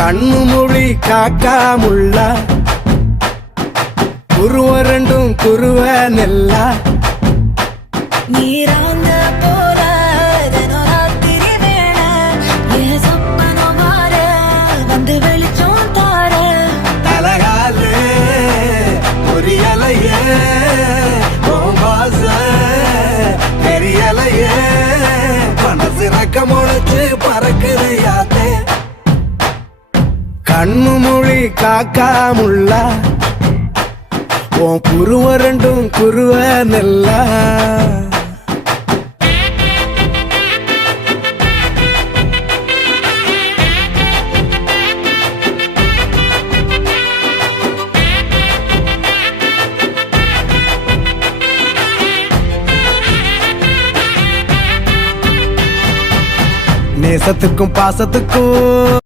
கண்ணு மொழி காக்காமுள்ள குருவ ரெண்டும் குருவ நெல்லா நீராங்க போல தினராத்திரி வேண என் சொப்பனம் மாற வந்து வெளிச்சம் தார தலகாலே பொரியலையே ஓம்பாச பெரியலையே மனசு ரக்க முளைச்சு பறக்குது யாத்தே கண்ணு மொழி காக்காமுள்ள உன் குருவ ரெண்டும் குருவ நெல்லா நேசத்துக்கும் பாசத்துக்கும்